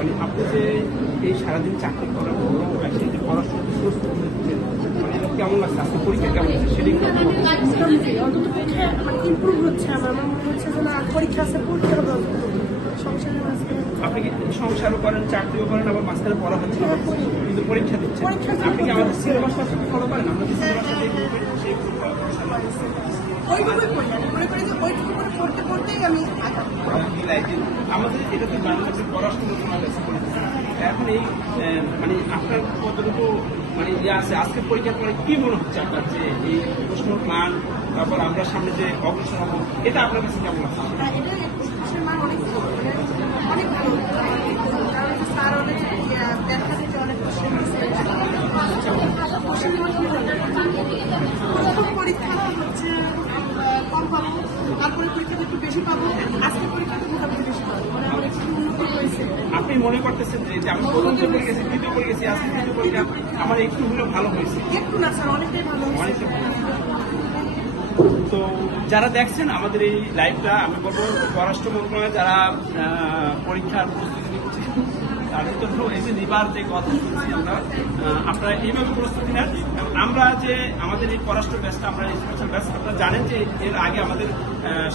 মানে আপনি যে এই সারাদিন চাকরি করার পর সেই যে পড়াশোনা প্রস্তুতি নিচ্ছেন, মানে এটা কেমন লাগছে? আজকে পরীক্ষা কেমন হচ্ছে সেটাই একটু আপনি বলুন। অন্তত পক্ষে মানে ইমপ্রুভ হচ্ছে আমার মনে হচ্ছে যে না পরীক্ষা আছে পড়তে হবে সংসারের মাঝখানে। আপনি কি সংসারও করেন, চাকরিও করেন, আবার মাঝখানে পড়া হচ্ছে না, কিন্তু পরীক্ষা দিচ্ছেন। আপনি কি আমাদের সিলেবাসটা ফলো করেন? আমরা যে সিলেবাসটা সেই ওইটুকুই পড়ি, আমি মনে করি যে ওইটুকু করে পড়তে পড়তেই আমি আমাদের এটা তো বাংলাদেশের পড়াশোনা এখন এই মানে আপনার কতটুকু মানে ইয়ে আছে আজকে পরীক্ষার পরে কি মনে হচ্ছে আপনার যে এই প্রশ্ন মান, তারপর আমরা সামনে যে অগ্রসর হবো, এটা আপনার কাছে কেমন লাগছে? এটার মান অনেক অনেক ভালো, কারণ স্যার অনেক ব্যাখ্যা দিতে অনেক কোশ্চেন প্রথম পরীক্ষা হচ্ছে কম পাবো, তারপরে পরীক্ষাতে একটু বেশি পাবো, আজকে পরীক্ষাতে মোটামুটি বেশি পাবো, মানে আমার একটু উন্নতি হয়েছে। আপনি মনে করতেছেন যে আমি প্রথম যে পরীক্ষা দ্বিতীয় পরীক্ষা আজকে তৃতীয় পরীক্ষা আমার একটু হলেও ভালো হয়েছে? একটু না স্যার, অনেকটাই ভালো হয়েছে। তো যারা দেখছেন আমাদের এই লাইভটা, আমি বলবো পররাষ্ট্র মন্ত্রণালয়ে যারা পরীক্ষার প্রস্তুতি নিচ্ছে তাদের জন্য এই যে নিবার যে কথা শুনছি আমরা, আপনারা এইভাবে প্রস্তুতি নেন। আমরা যে আমাদের এই পররাষ্ট্র ব্যাচটা, আমরা স্পেশাল ব্যাচ, আপনারা জানেন যে এর আগে আমাদের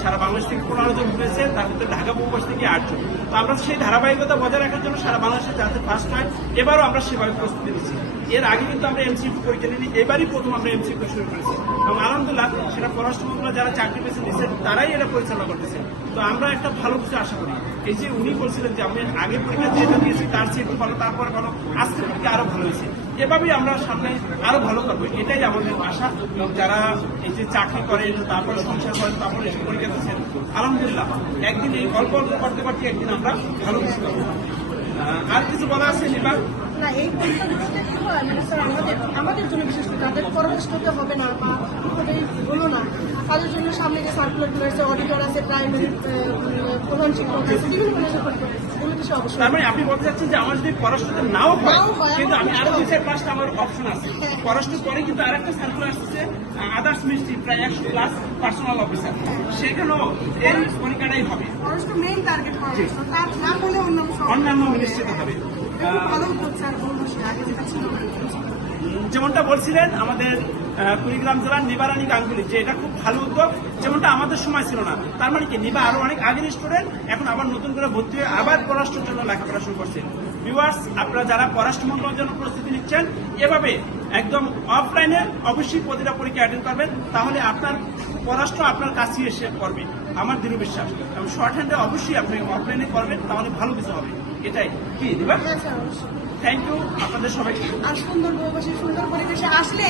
সারা বাংলাদেশ থেকে 15 জন হয়েছে, তার ভিতরে ঢাকা বহুবাস থেকে 8 জন। তো আমরা সেই ধারাবাহিকতা বজায় রাখার জন্য সারা বাংলাদেশে যাতে ফার্স্ট হয় এবারও আমরা সেভাবে প্রস্তুতি নিচ্ছি। এর আগে কিন্তু আমরা এমসিকিউ পরীক্ষা নিই, এবারই প্রথম আমরা এমসিকিউ শুরু করেছি এবং আলহামদুলিল্লাহ সেটা পররাষ্ট্র মন্ত্রণালয় যারা চাকরি পেয়েছে নিচ্ছেন তারাই এটা পরিচালনা করতেছে। তো আমরা একটা ভালো কিছু আশা করি। এই যে উনি বলছিলেন যে আমি আগে পরীক্ষা যেটা দিয়েছি তার চেয়ে একটু ভালো, তারপরে ভালো, আজকে পরীক্ষা আরো ভালো হয়েছে, এভাবেই আমরা সামনে আরো ভালো করবো, এটাই আমাদের আশা। এবং যারা এই যে চাকরি করেন, তারপরে সংসার করেন, তারপরে এসে পরীক্ষা দিচ্ছেন, আলহামদুলিল্লাহ একদিন এই অল্প অল্প করতে করতে একদিন আমরা ভালো কিছু করবো। আর কিছু বলা আছে নিবার? না, এই পরীক্ষাগুলোতে কি হয় মানে স্যার আমাদের জন্য বিশেষ করে তাদের পরামর্শতে হবে না বা হলো না, তাদের জন্য সামনে যে সার্কুলারগুলো আছে, অডিটর আছে, প্রাইমারি প্রধান শিক্ষক আছে, বিভিন্ন ধরনের পরীক্ষা এগুলো কিছু অবশ্যই। তার মানে আপনি বলতে চাচ্ছেন যে আমার যদি পড়াশোনাতে নাও হয় কিন্তু আমি আরো 2-4-5টা আমার অপশন আছে। পড়াশোনার পরে কিন্তু আরেকটা সার্কুলার আসছে আদার্স মিনিস্ট্রি, প্রায় 100+ পার্সোনাল অফিসার, সেখানেও এর পরীক্ষাটাই হবে। পড়াশোনা মেইন টার্গেট পড়াশোনা, তার না বলে অন্যান্য মিনিস্ট্রিতে হবে। ভালো হচ্ছে আর আগে যেটা ছিল। যেমনটা বলছিলেন আমাদের কুড়িগ্রাম জেলার নিবারানী গাঙ্গুলি, যে এটা খুব ভালো উদ্যোগ, যেমনটা আমাদের সময় ছিল না। তার মানে কি নিবা আরো অনেক আগের স্টুডেন্ট এখন আবার নতুন করে ভর্তি হয়ে আবার পররাষ্ট্রের জন্য লেখাপড়া শুরু করছেন। ভিউয়ার্স, আপনারা যারা পররাষ্ট্র মন্ত্রণালয়ের জন্য প্রস্তুতি নিচ্ছেন এভাবে একদম অফলাইনে অবশ্যই প্রতিটা পরীক্ষা অ্যাটেন্ড করবেন, তাহলে আপনার পররাষ্ট্র আপনার কাছে এসে করবে, আমার দৃঢ় বিশ্বাস। এবং শর্ট হ্যান্ডে অবশ্যই আপনি অফলাইনে করবেন, তাহলে ভালো কিছু হবে। এটাই কি দিবা? থ্যাংক ইউ আপনাদের সবাইকে। আর সুন্দর বসে সুন্দর পরিবেশে আসলে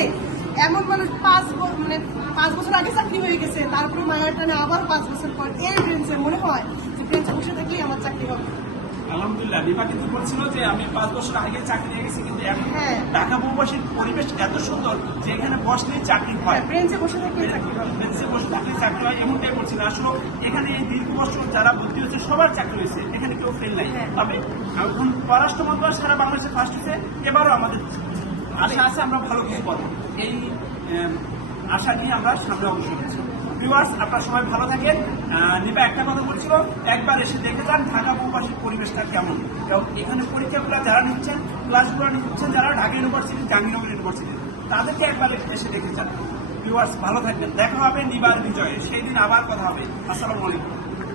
এমন মানুষ 5 বছর আগে চাকরি হয়ে গেছে, তারপরে মায়ের টানে আবার 5 বছর পর এই বেঞ্চে মনে হয় যে বেঞ্চে বসে থাকলেই আমার চাকরি হবে। আলহামদুলিল্লাহ, নিপা কিন্তু বলছিল যে আমি 5 বছর আগে চাকরি নিয়ে গেছি, কিন্তু এখন ঢাকা বহুবাসীর পরিবেশ এত সুন্দর যে এখানে বসলেই চাকরি হয়, বেঞ্চে বসে থাকলেই চাকরি হয়, বেঞ্চে বসে থাকলেই চাকরি হয়, এমনটাই বলছিল। আসলে এখানে এই দীর্ঘ বছর যারা ভর্তি হয়েছে সবার চাকরি হয়েছে, এখানে কেউ ফেল নাই। তবে এখন পররাষ্ট্র মন্ত্রণালয় সারা বাংলাদেশে ফার্স্ট হয়েছে, এবারও আমাদের আশা আছে আমরা ভালো কিছু করবো, এই আশা নিয়ে আমরা সামনে অবশ্যই করছি। ভিউয়ার্স, আপনারা সবাই ভালো থাকেন। নিপা একটা কথা বলছিল, একবার এসে দেখে যান ঢাকা বহুবাসীর পরিবেশটা কেমন, এবং এখানে পরীক্ষাগুলো যারা নিচ্ছেন, ক্লাসগুলো নিচ্ছেন যারা ঢাকা ইউনিভার্সিটি, জাহাঙ্গীরনগর ইউনিভার্সিটি, তাদেরকে একবার এসে দেখে যান। ভিউয়ার্স, ভালো থাকবেন, দেখা হবে নিবার বিজয়ে, সেই দিন আবার কথা হবে। আসসালামু আলাইকুম।